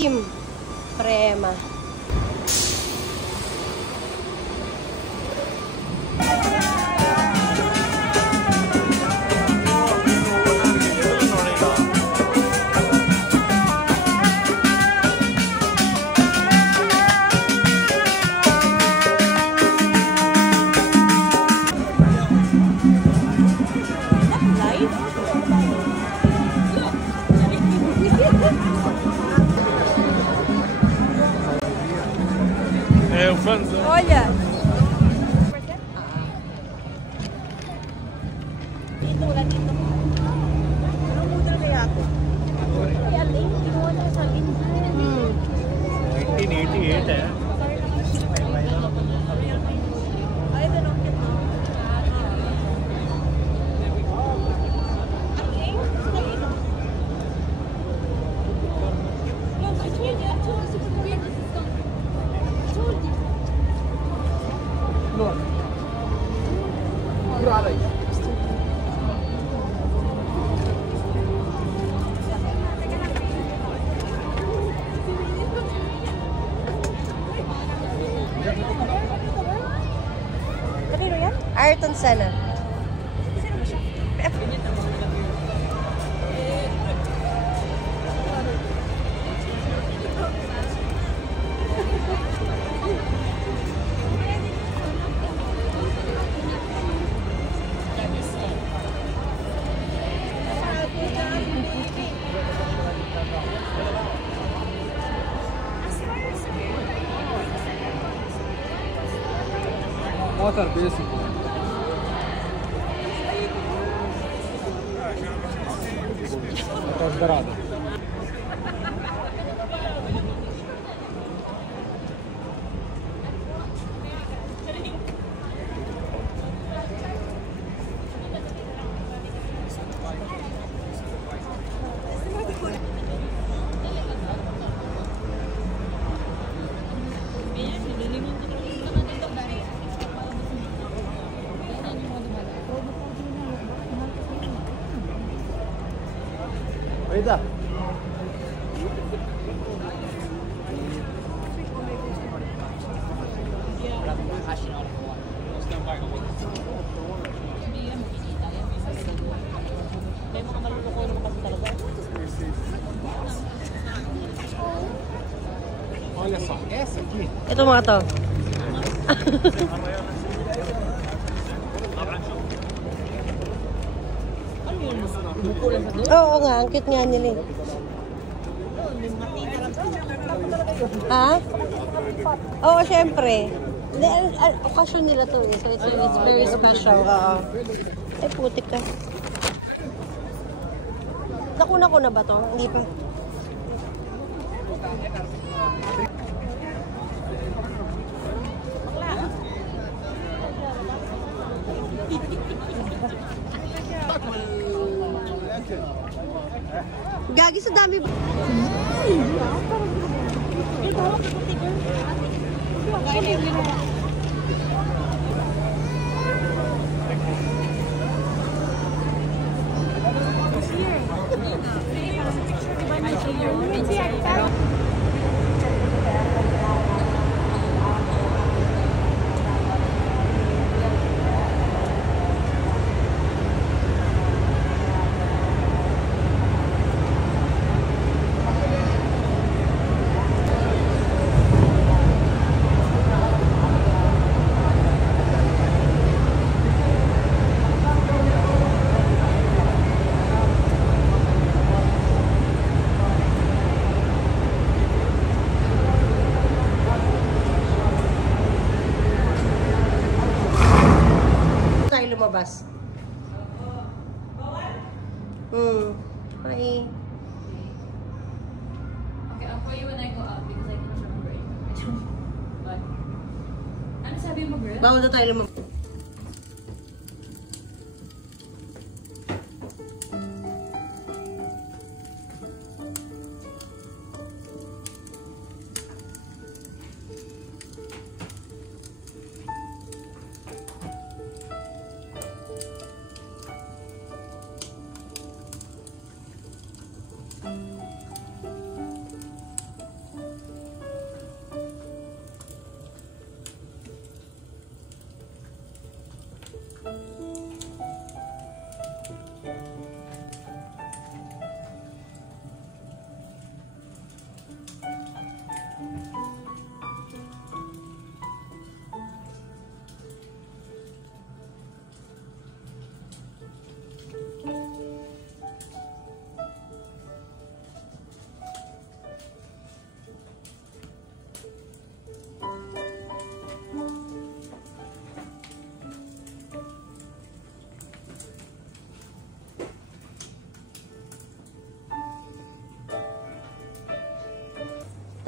Team Prema. É o fãzão. Olha! Dito, wala dito. Ano muda kaya ako? Kaya link, kinuha na sa akin. 1988 eh. Ay, tanong kita. Kanino yan? Ayrton Senna. Water basic. Это Эльдорадо. Айда. Olha só, essa aqui. Ito mga to. Oo nga, ang cute nga nila. Ha? Oo, syempre. Occasion nila to eh. So it's very special. Ay, putik ka. Nakuna ko na ba to? Hindi pa. Gagi sa dami. Lumabas. Hi. Okay, I'll call you when I go out because I can't remember it. But, ano sabi mo, girl? Bawal na tayo lumabas.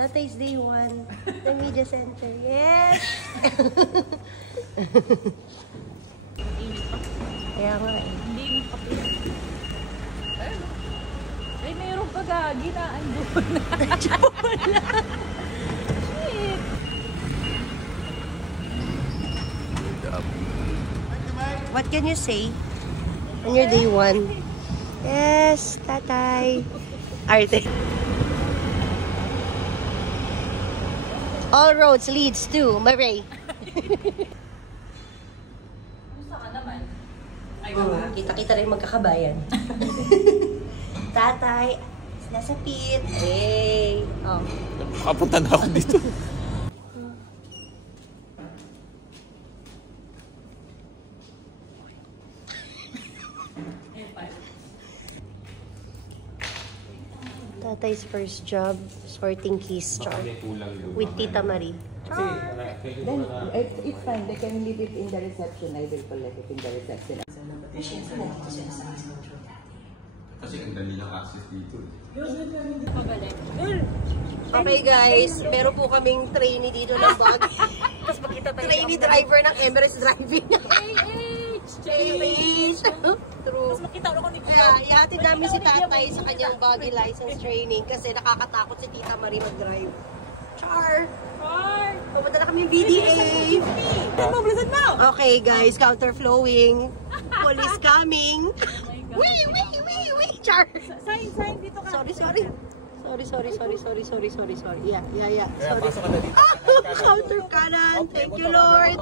Tatay's day 1. The media center. Yes! Kaya nga eh. Hindi yung kape. Ay, mayroong pagagi na andun. Shit! What can you say on your day 1? Yes, tatay. Arte. All roads leads to Maray. Gusto ka naman? Kita-kita rin magkakabayan. Tatay, nasa pit. Hey. Oh. Kapunta na ako dito. Tatay's first job, sorting keys, char. With Tita Marie. Then it's fine. They can leave it in the reception. I will collect it in the reception. Kasi ang dali lang access dito. Pabalik. Okay guys, meron po kaming trainee dito ng bag. Tapos makita tayo. Trainee driver ng Emirates Driving. True. Tapos makita ako ni Kaya ihatid namin si tatay sa kanyang buggy license training kasi nakakatakot si Tita Marie mag-drive. Char! Pumunta na kami yung BDA. Bilisan mo! Okay guys, counterflowing. Police coming. Wee! Char! Sign dito ka. Sorry. Sorry. Yeah. Sorry. Pasok ka na dito. Counter kanan. Thank you, Lord.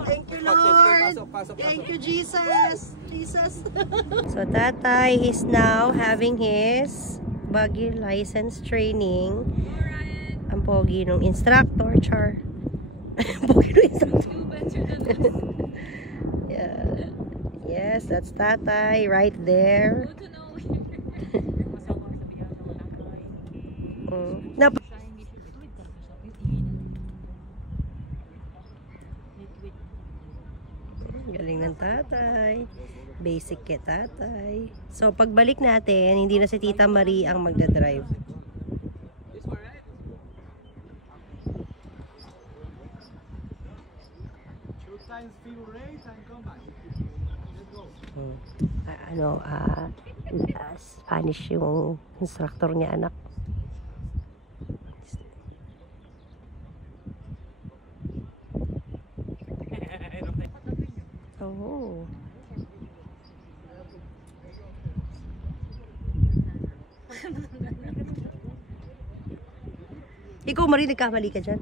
Thank you, Lord. Thank you, Jesus. So, tatay is now having his buggy license training. Ang pogi ng instructor, char. Pogi ng instructor. Yeah. Yes, that's tatay right there. Galing ng tatay. Basic kay tatay. So, pagbalik natin, hindi na si Tita Marie ang magdadrive. Spanish yung instructor niya, anak. Oh. Ikaw, Marie, nagkamali ka dyan.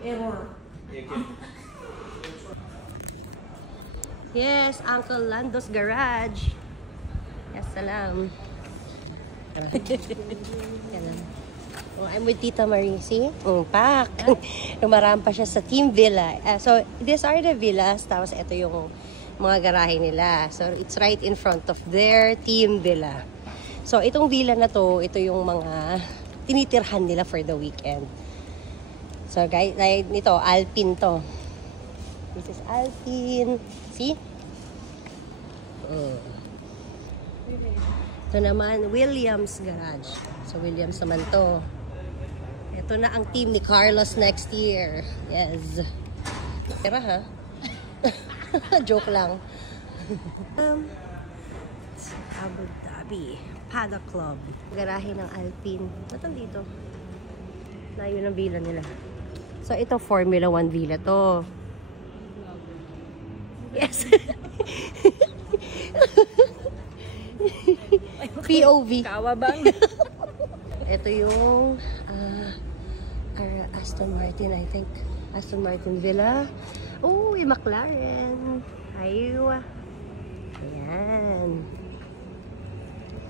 Error. Yes, Uncle Lando's garage. Yes, salam. Oh, I'm with Tita Marie. See? Pak. Rumarampa siya sa Team Villa. So, these are the villas. Tapos, ito yung mga garahe nila. So, it's right in front of their Team Villa. So, itong villa na to, ito yung mga tinitirhan nila for the weekend. So guys, like nito, Alpine to. This is Alpine. See? Ito naman, Williams Garage. So Williams naman to. Ito na ang team ni Carlos next year. Yes. Tira ha? Joke lang. Abu Dhabi Paddock Club. Garahe ng Alpine. Ba't dito? Layo ng villa nila. So, ito Formula 1 villa to. Yes. POV. Kawabang. Ito yung Aston Martin, I think. Aston Martin Villa. Oh, yung McLaren. Aywa. Ayan.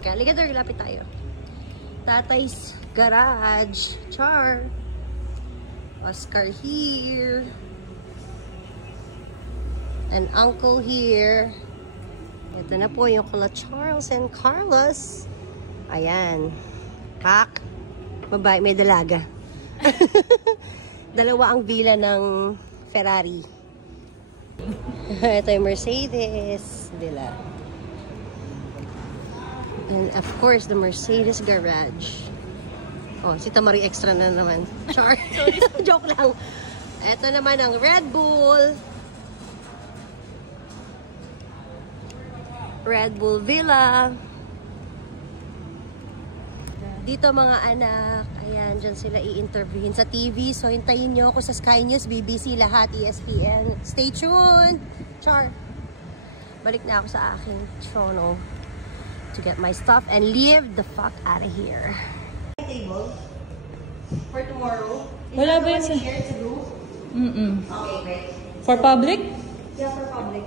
Kaya, ligator, lapit tayo. Tatay's Garage. Char. Oscar here. And Uncle here. Ito na po yung kula Charles and Carlos. Ayan. Kak. Babae, may dalaga. Dalawa ang villa ng Ferrari. Ito yung Mercedes villa. And of course, the Mercedes garage. Oh, si Tamari extra na naman. Char. Joke lang. Ito naman ang Red Bull. Red Bull Villa. Dito mga anak, ayan, dyan sila i-interviewin sa TV. So, hintayin nyo ako sa Sky News, BBC, lahat, ESPN. Stay tuned! Char! Balik na ako sa aking trono to get my stuff and leave the fuck out of here. Table for tomorrow. Wala ba yun sa... Okay, great. For public? Yeah, for public.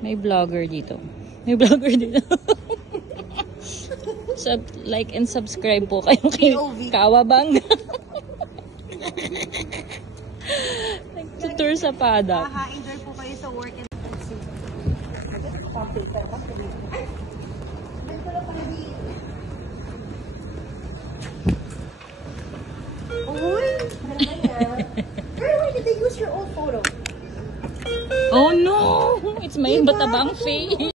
May vlogger dito. May vlogger dito. Like and subscribe po kayo kay Kawabang. Nag-tour sa Paddock. Enjoy po kayo sa work and Uy! Girl, why did they use your old photo? Oh no! It's my batabang face.